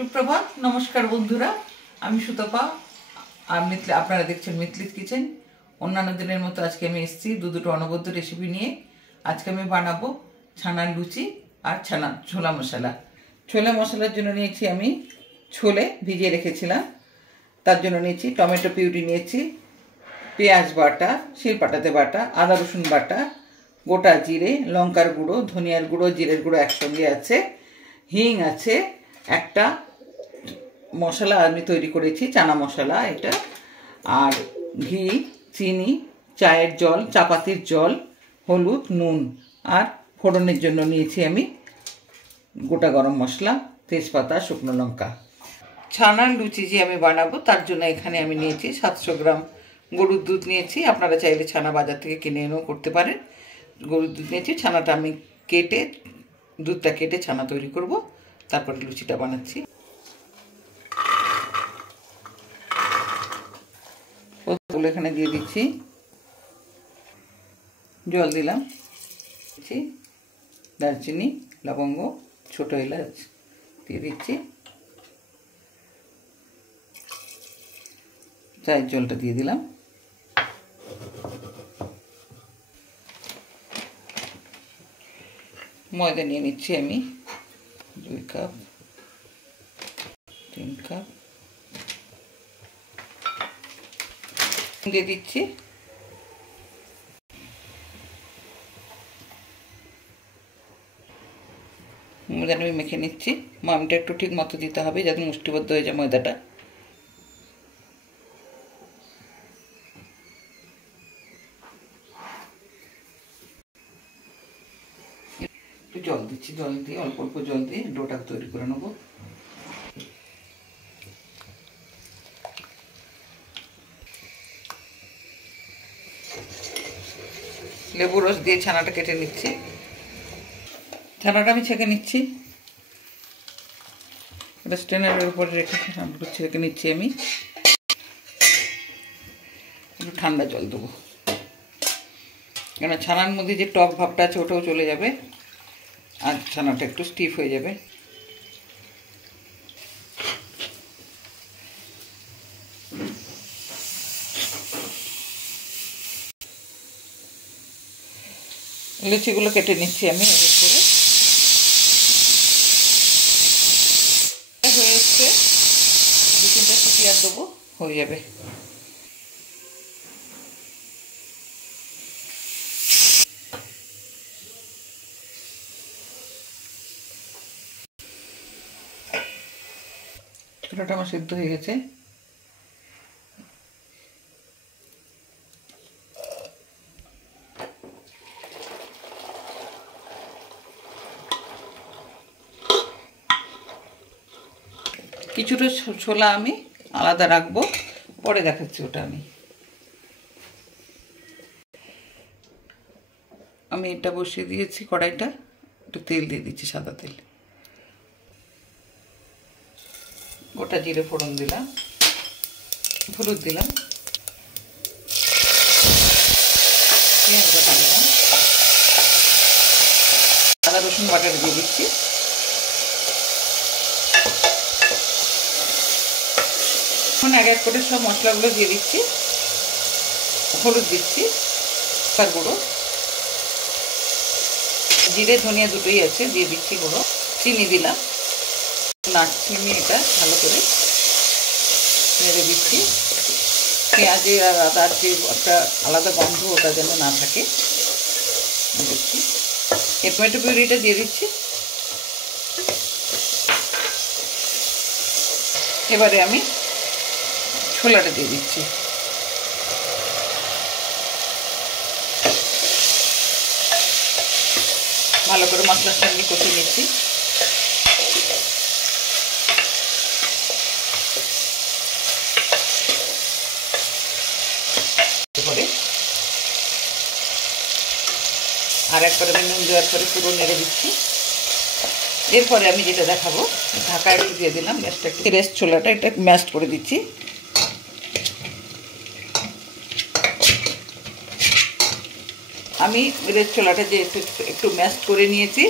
সুপ্রভাত, নমস্কার বন্ধুরা। আমি সুতপা আর আপনারা দেখছেন মিতলিত কিচেন। অন্যান্য দিনের মতো আজকে আমি এসেছি দুটো অনবদ্য রেসিপি নিয়ে। আজকে আমি বানাবো ছানার লুচি আর ছোলা মশলা। ছোলা মশলার জন্য নিয়েছি আমি ছোলে ভিজিয়ে রেখেছিলাম, তার জন্য নিয়েছি টমেটো পিউরি, নিয়েছি পেঁয়াজ বাটা, শিলপাটাতে বাটা, আদা রসুন বাটা, গোটা জিরে, লঙ্কার গুঁড়ো, ধনিয়ার গুঁড়ো, জিরের গুঁড়ো একসঙ্গে আছে, হিং আছে, একটা মশলা আমি তৈরি করেছি চানা মশলা এটা, আর ঘি, চিনি, চায়ের জল, চাপাতির জল, হলুদ, নুন, আর ফোড়নের জন্য নিয়েছি আমি গোটা গরম মশলা, তেজপাতা, শুকনো লঙ্কা। ছানার লুচি যে আমি বানাবো তার জন্য এখানে আমি নিয়েছি 700 গ্রাম গরুর দুধ নিয়েছি। আপনারা চাইলে ছানা বাজার থেকে কিনে এনেও করতে পারেন। গরুর দুধ নিয়েছি, ছানাটা আমি কেটে, দুধটা কেটে ছানা তৈরি করব, তারপরে লুচিটা বানাচ্ছি। এখানে দিয়ে দিচ্ছি, জল দিলাম, দারচিনি, লবঙ্গ, ছোটো এলাচ দিয়ে দিচ্ছি, চায়ের জলটা দিয়ে দিলাম, ময়দা নিয়ে নিচ্ছি আমি 2 কাপ, 3 কাপ দিয়ে দিচ্ছি। ময়দাটা আমি মেখে নিচ্ছি। ময়দাটা একটু ঠিক মতো দিতে হবে যাতে মুষ্টিবদ্ধ হয়ে যায় ময়দাটা। একটু জল দিচ্ছি, জল দিয়ে অল্প অল্প জল দিয়ে ডোটা তৈরি করে নেবো। লেবু রস দিয়ে ছানাটা কেটে নিচ্ছি। ছানাটা আমি ছেঁকে নিচ্ছি, এটা স্ট্রেনারের উপরে রেখে ছেঁকে নিচ্ছি আমি। একটু ঠান্ডা জল দেবো, কেন ছানার মধ্যে যে টক ভাবটা আছে ওটাও চলে যাবে আর ছানাটা একটু স্টিফ হয়ে যাবে। লুচিগুলো কেটে নিচ্ছি আমি করে। হয়ে এসছে, 2-3টা সিটি আর দেবো, হয়ে যাবে। ছোলাটা আমার সিদ্ধ হয়ে গেছে। কিছুটা ছোলা আমি আলাদা রাখবো, পরে দেখাচ্ছি ওটা। আমি এটা বসিয়ে দিয়েছি কড়াইটা, একটু তেল দিয়ে দিচ্ছি, সাদা তেল। গোটা জিরে ফোড়ন দিলাম, হলুদ দিলাম, পেঁয়াজ বাটা দিলাম, আদা রসুন বাটাটা দিয়ে দিচ্ছি, এখন এক এক করে সব মশলাগুলো দিয়ে দিচ্ছি। হলুদ দিচ্ছি, তার গুঁড়ো, জিরে ধনিয়া দুটোই আছে, দিয়ে দিচ্ছি গুঁড়ো, চিনি দিলাম, নাড়ছি আমি এটা ভালো করে, নেড়ে দিচ্ছি। পেঁয়াজের আর আদার যে একটা আলাদা গন্ধ ওটা যেন না থাকে দিচ্ছি। এই টমেটো পিউরিটা দিয়ে দিচ্ছি। এবারে আমি ছোলাটা দিয়ে দিচ্ছি। ভালো করে মশলার সঙ্গে কষিয়ে নিচ্ছি। আর একবারে নুন দেওয়ার পরে পুরো নেড়ে দিচ্ছি। এরপরে আমি যেটা দেখাবো, ঢাকা একটু দিয়ে দিলাম, গ্যাসটা একটু, রেস্ট ছোলাটা এটা ম্যাশ করে দিচ্ছি। আমি রেস্ট ছোলাটা যে একটু ম্যাশ করে নিয়েছি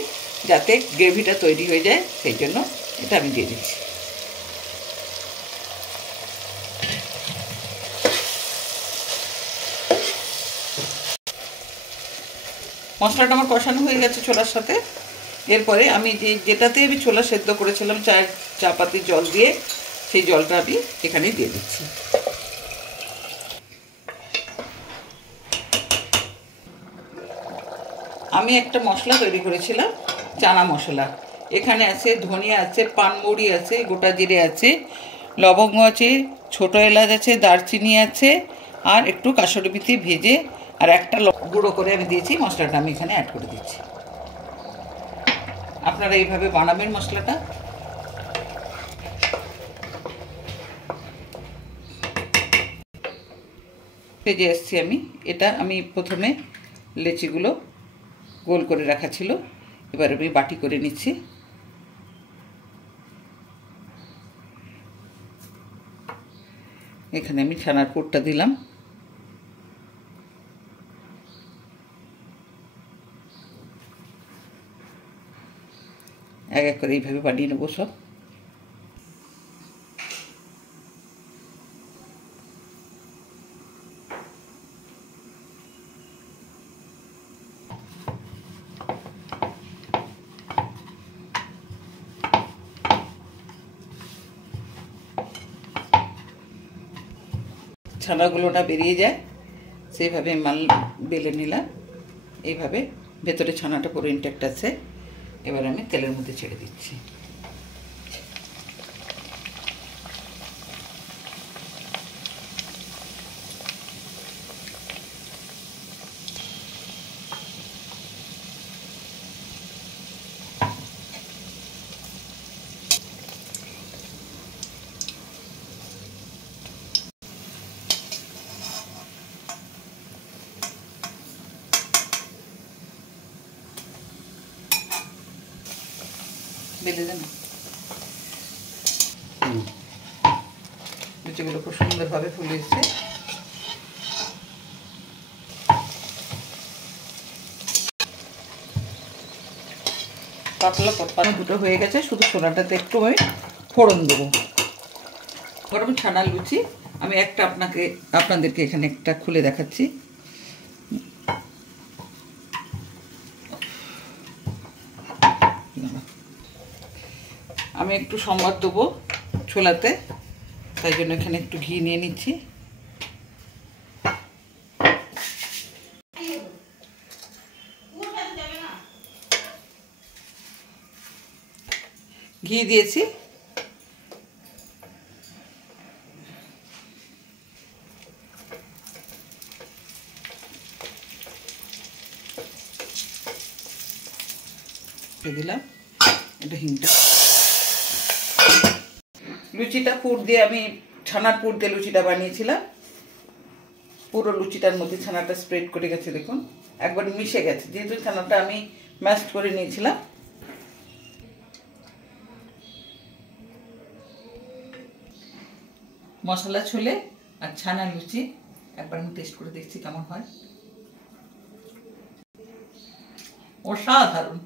যাতে গ্রেভিটা তৈরি হয়ে যায়, সেই জন্য এটা আমি দিয়ে দিচ্ছি। মশলাটা আমার কষানো হয়ে গেছে ছোলার সাথে। এরপরে আমি যেটাতে আমি ছোলা সেদ্ধ করেছিলাম চা পাতি জল দিয়ে, সেই জলটা আমি এখানে দিয়ে দিচ্ছি। আমি একটা মশলা তৈরি করেছিলাম, চানা মশলা। এখানে আছে ধনিয়া আছে, পানমৌরি আছে, গোটা জিরে আছে, লবঙ্গ আছে, ছোটো এলাচ আছে, দারচিনি আছে, আর একটু কাসুরি মেথি ভেজে আর একটা গুঁড়ো করে আমি দিয়েছি। মশলাটা আমি এখানে অ্যাড করে দিচ্ছি। আপনারা এইভাবে বানাবেন মশলাটা। ভেজে এসছি আমি। এটা আমি প্রথমে লেচিগুলো গোল করে রাখা ছিল, এবার আমি বাটি করে নিচ্ছি। এখানে আমি ছানার পুরটা দিলাম। এক এক করে এইভাবে বানিয়ে নেবো সব। ছানাগুলোটা বেরিয়ে যায় সেইভাবে মাল বেলে নিলাম। এইভাবে ভেতরে ছানাটা পুরো ইনট্যাক্ট আছে। এবার আমি তেলের মধ্যে ছেড়ে দিচ্ছি। বেলে দেন। লুচিগুলো খুব সুন্দরভাবে ফুলে এসছে। পাতলা পাতলা দুটো হয়ে গেছে, শুধু ছোলাটাতে একটু আমি ফোড়ন দেবো। গরম ছানার লুচি আমি একটা আপনাদেরকে এখানে একটা খুলে দেখাচ্ছি। আমি একটু সম্বাদ দেবো ছোলাতে, তাই জন্য এখানে একটু ঘি নিয়ে নিচ্ছি। ঘি দিয়েছি। দিলাম এটা হিংটা। লুচিটা পুর দিয়ে আমি ছানার পুর দিয়ে লুচিটা বানিয়েছিলাম। পুরো লুচিটার মধ্যে ছানাটা স্প্রেড করে গেছে, দেখুন একবার মিশে গেছে, যেহেতু ছানাটা আমি ম্যাশ করে নিয়েছিলাম। মশলা ছোলে আর ছানা লুচি একবার আমি টেস্ট করে দেখছি কেমন হয়। অসাধারণ।